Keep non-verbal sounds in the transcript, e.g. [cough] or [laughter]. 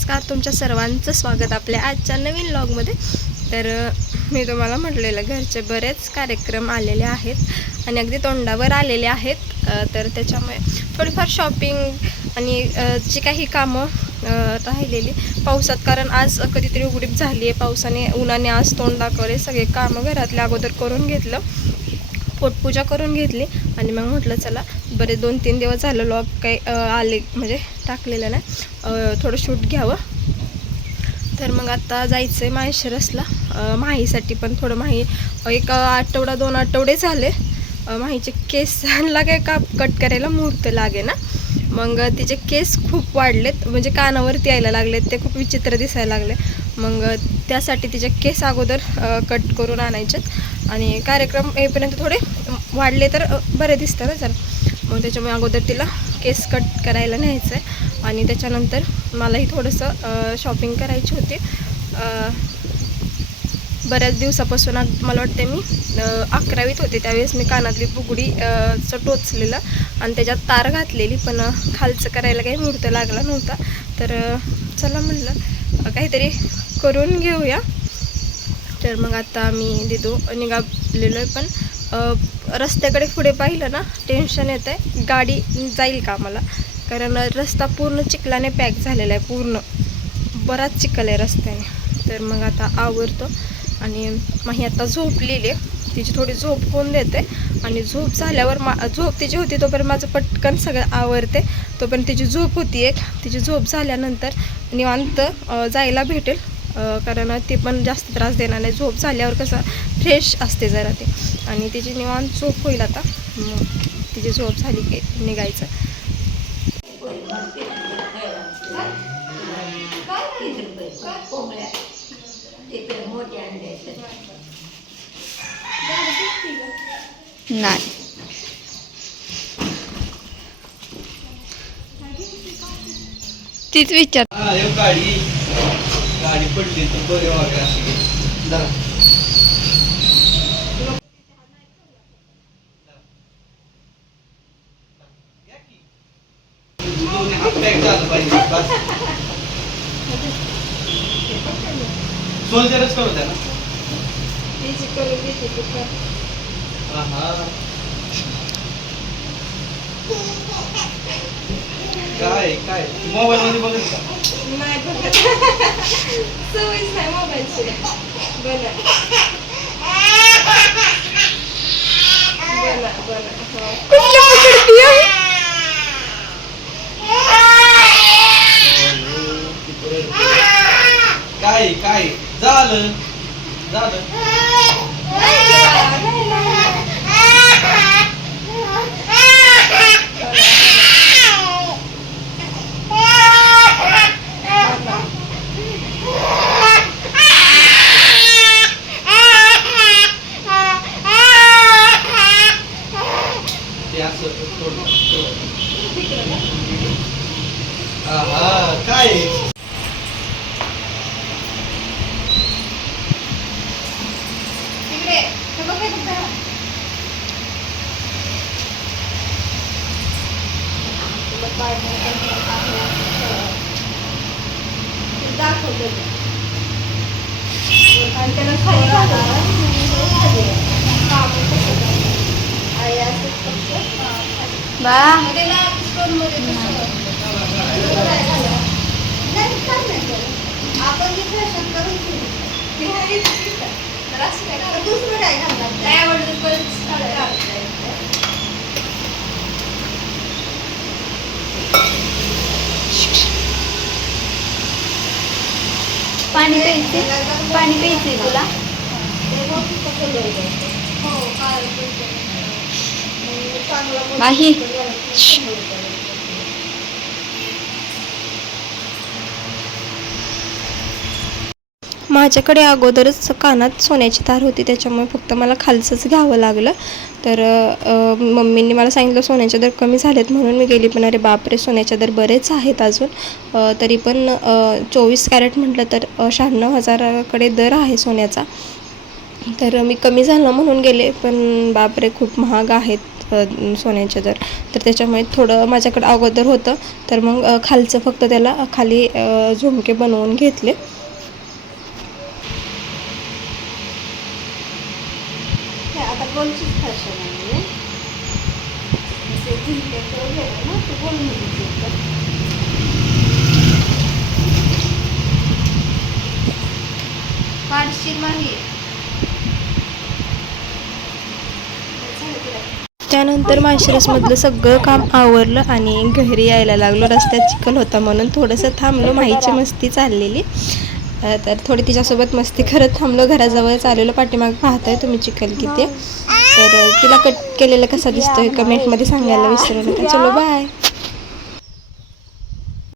नमस्कार तुमच्या सर्वांचं स्वागत आपल्या आजच्या नवीन ब्लॉगमध्ये तर मी तुम्हाला म्हटलेलं घरचे बरेच कार्यक्रम आलेले आहेत आणि अगदी तोंडावर आलेले आहेत. तर त्याच्यामुळे थोडीफार शॉपिंग आणि जी काही कामं राहिलेली पावसात कारण आज कधीतरी उघडीप झाली आहे पावसाने उन्हाने आज तोंड दाखवले सगळे कामं घरातल्या अगोदर करून घेतलं. पोटपूजा करून घेतली आणि मग म्हटलं चला बरे दोन तीन दिवस झालं लॉग काही आले म्हणजे टाकलेलं नाही. थोडं शूट घ्यावं. तर मग आता जायचं आहे माहेश्वरसला माहीसाठी पण थोडं माही एक आठवडा दोन आठवडे झाले. माहीचे माहीचे केसांना [laughs] काय का कट करायला मुहूर्त लागे ना मग तिचे केस खूप वाढलेत म्हणजे कानावरती यायला लागलेत ते खूप विचित्र दिसायला लागले. मग त्यासाठी तिचे केस अगोदर कट करून आणायचेत. आणि कार्यक्रम येईपर्यंत थोडे वाढले तर बरे दिसतं ना सर मग त्याच्यामुळे अगोदर तिला केस कट करायला न्यायचं आहे. आणि त्याच्यानंतर मलाही थोडंसं शॉपिंग करायची होती. बऱ्याच दिवसापासून मला वाटते मी अकरावीत होते. त्यावेळेस मी कानातली बुगडीचं टोचलेलं आणि त्याच्यात तार घातलेली पण खालचं करायला काही मुहूर्त लागला नव्हता. तर चला म्हणलं काहीतरी करून घेऊया. तर मग आता आम्ही दिदो निघालेलो आहे पण रस्त्याकडे पुढे पाहिलं ना टेन्शन येतं आहे गाडी जाईल का मला कारण रस्ता पूर्ण चिखलाने पॅक झालेला आहे पूर्ण. बराच चिखल आहे रस्त्याने. तर मग आता आवरतो आणि माही आता झोपलेली आहे तिची थोडी झोप होऊन देते. आणि झोप झाल्यावर मा झोप तिची होती तोपर्यंत माझं पटकन सगळं आवरते. तोपर्यंत तिची झोप होती एक तिची झोप झाल्यानंतर निवांत जायला भेटेल. कारण ते पण जास्त त्रास देणार नाही. झोप झाल्यावर कसं फ्रेश असते जरा ते. आणि तिची निवांत झोप होईल आता. तिची झोप झाली की निघायचं. नाही. तीच विचार गाडी पडली तर बरे वागे जरा. पाहिजे सोल्जरच करू द्या ना हा हा काय काय? मोबाईल मध्ये बघत का नाही बघत सवयच नाही मोबाईलची बना बना बना हो. काय काय? झालं? झालं. [laughs] असं थोडं काय दाखवतो तुला आणि त्याला खाली घालावं. आपण जी फॅशन करून दुसरं काय घालणार? काय आवडतं पण पाणी प्यायचे पाणी प्यायचे तुला आहे. हो, काळं आहे. माही. माझ्याकडे अगोदरच कानात सोन्याची तार होती त्याच्यामुळे फक्त मला खालचंच घ्यावं लागलं तर मम्मींनी मला सांगितलं सोन्याचे दर कमी झालेत म्हणून मी गेली पण अरे बापरे सोन्याचे दर बरेच आहेत अजून तरी पण चोवीस कॅरेट म्हटलं तर शहाण्णव हजाराकडे दर आहे सोन्याचा तर मी कमी झालं म्हणून गेले पण बापरे खूप महाग आहेत सोन्याच्या जर तर त्याच्यामुळे थोडं माझ्याकडं अगोदर होतं. तर मग खालचं फक्त त्याला खाली झुमके बनवून घेतले. आता गोलचीच फॅशन आहे. ना ते गोल पाडशील त्यानंतर माळशिरसमधलं सगळं काम आवरलं आणि घरी यायला लागलो. रस्त्यात चिखल होता म्हणून थोडंसं थांबलो. माहीची मस्ती चाललेली. तर थोडी तिच्यासोबत मस्ती करत थांबलो. घराजवळ चाललेलो. पाठीमाग पाहताय तुम्ही चिखल किती. तर तिला कट केलेलं कसा दिसतोय? कमेंटमध्ये सांगायला विसरू नका. चलो बाय